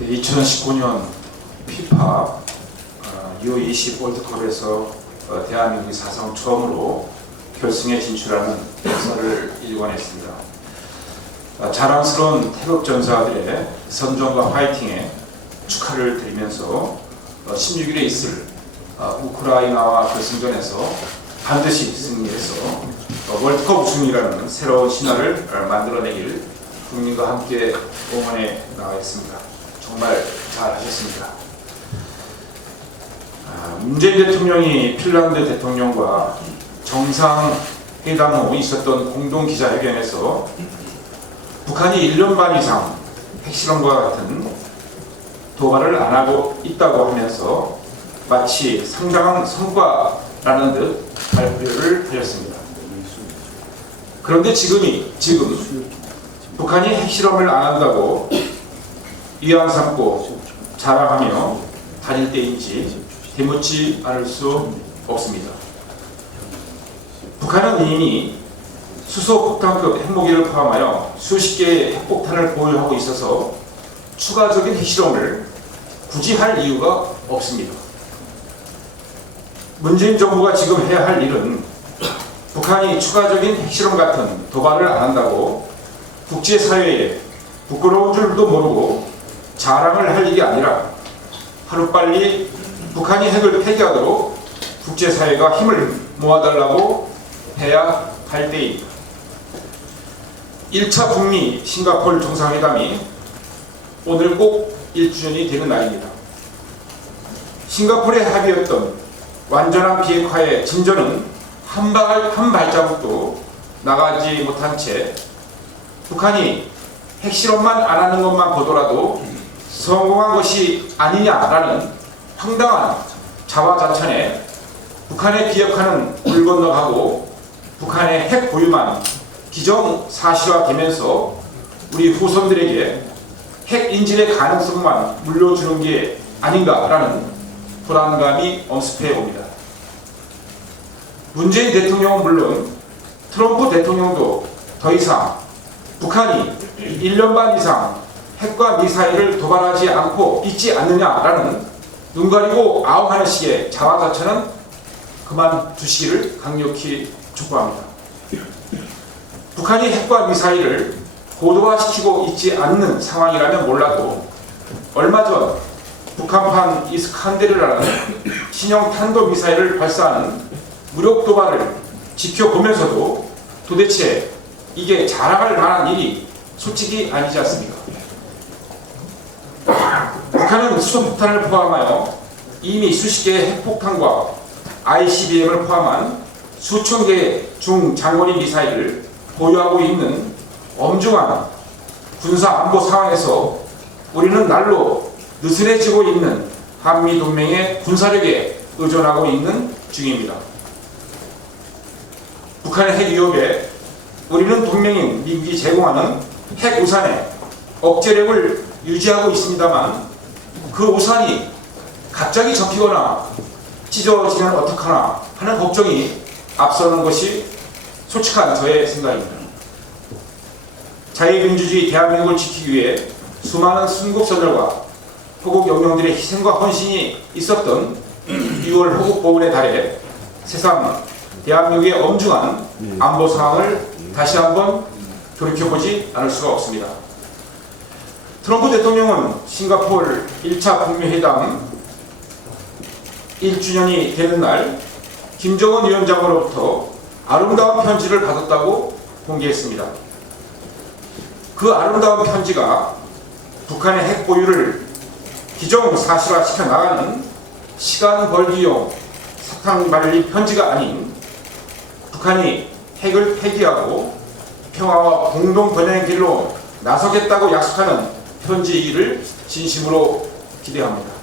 2019년 피파 U20 월드컵에서 대한민국이 사상 처음으로 결승에 진출하는 역사를 일궈냈습니다. 자랑스러운 태극 전사들의 선전과 파이팅에 축하를 드리면서 16일에 있을 우크라이나와 결승전에서 반드시 승리해서 월드컵 우승이라는 새로운 신화를 만들어내길 국민과 함께 응원해 나가겠습니다. 정말 잘하셨습니다. 문재인 대통령이 핀란드 대통령과 정상회담 후 있었던 공동기자회견에서 북한이 1년 반 이상 핵실험과 같은 도발을 안 하고 있다고 하면서 마치 상당한 성과라는 듯 발표를 하셨습니다. 그런데 지금 북한이 핵실험을 안 한다고 위안 삼고 자랑하며 다닐 때인지 되묻지 않을 수 없습니다. 북한은 이미 수소폭탄급 핵무기를 포함하여 수십 개의 핵폭탄을 보유하고 있어서 추가적인 핵실험을 굳이 할 이유가 없습니다. 문재인 정부가 지금 해야 할 일은 북한이 추가적인 핵실험 같은 도발을 안 한다고 국제사회에 부끄러운 줄도 모르고 자랑을 할 일이 아니라 하루빨리 북한이 핵을 폐기하도록 국제사회가 힘을 모아달라고 해야 할 때입니다. 1차 북미 싱가포르 정상회담이 오늘 꼭 1주년이 되는 날입니다. 싱가포르의 합의였던 완전한 비핵화의 진전은 한 발자국도 나가지 못한 채 북한이 핵실험만 안 하는 것만 보더라도 성공한 것이 아니냐라는 황당한 자화자찬에 북한의 비핵화는 물 건너가고 북한의 핵 보유만 기정사실화되면서 우리 후손들에게 핵 인질의 가능성만 물려주는 게 아닌가라는 불안감이 엄습해 옵니다. 문재인 대통령은 물론 트럼프 대통령도 더 이상 북한이 1년 반 이상 핵과 미사일을 도발하지 않고 있지 않느냐라는 눈 가리고 아웅하는 식의 자화자찬은 그만두시기를 강력히 촉구합니다. 북한이 핵과 미사일을 고도화시키고 있지 않는 상황이라면 몰라도 얼마 전 북한판 이스칸데르라는 신형 탄도미사일을 발사하는 무력 도발을 지켜보면서도 도대체 이게 자랑할 만한 일이 솔직히 아니지 않습니까? 북한은 수소폭탄을 포함하여 이미 수십 개의 핵폭탄과 ICBM을 포함한 수천 개의 중장거리 미사일을 보유하고 있는 엄중한 군사안보 상황에서 우리는 날로 느슨해지고 있는 한미동맹의 군사력에 의존하고 있는 중입니다. 북한의 핵 위협에 우리는 동맹인 미국이 제공하는 핵 우산에 억제력을 유지하고 있습니다만 그 우산이 갑자기 접히거나 찢어지면 어떡하나 하는 걱정이 앞서는 것이 솔직한 저의 생각입니다. 자유민주주의 대한민국을 지키기 위해 수많은 순국선열과 호국 영령들의 희생과 헌신이 있었던 6월 호국보훈의 달에 세상 대한민국의 엄중한 안보 상황을 다시 한번 돌이켜보지 않을 수가 없습니다. 트럼프 대통령은 싱가포르 1차 북미 회담 1주년이 되는 날 김정은 위원장으로부터 아름다운 편지를 받았다고 공개했습니다. 그 아름다운 편지가 북한의 핵 보유를 기정사실화시켜 나가는 시간 벌기용 사탕 발리 편지가 아닌 북한이 핵을 폐기하고 평화와 공동 번영의 길로 나서겠다고 약속하는 편지이기를 진심으로 기대합니다.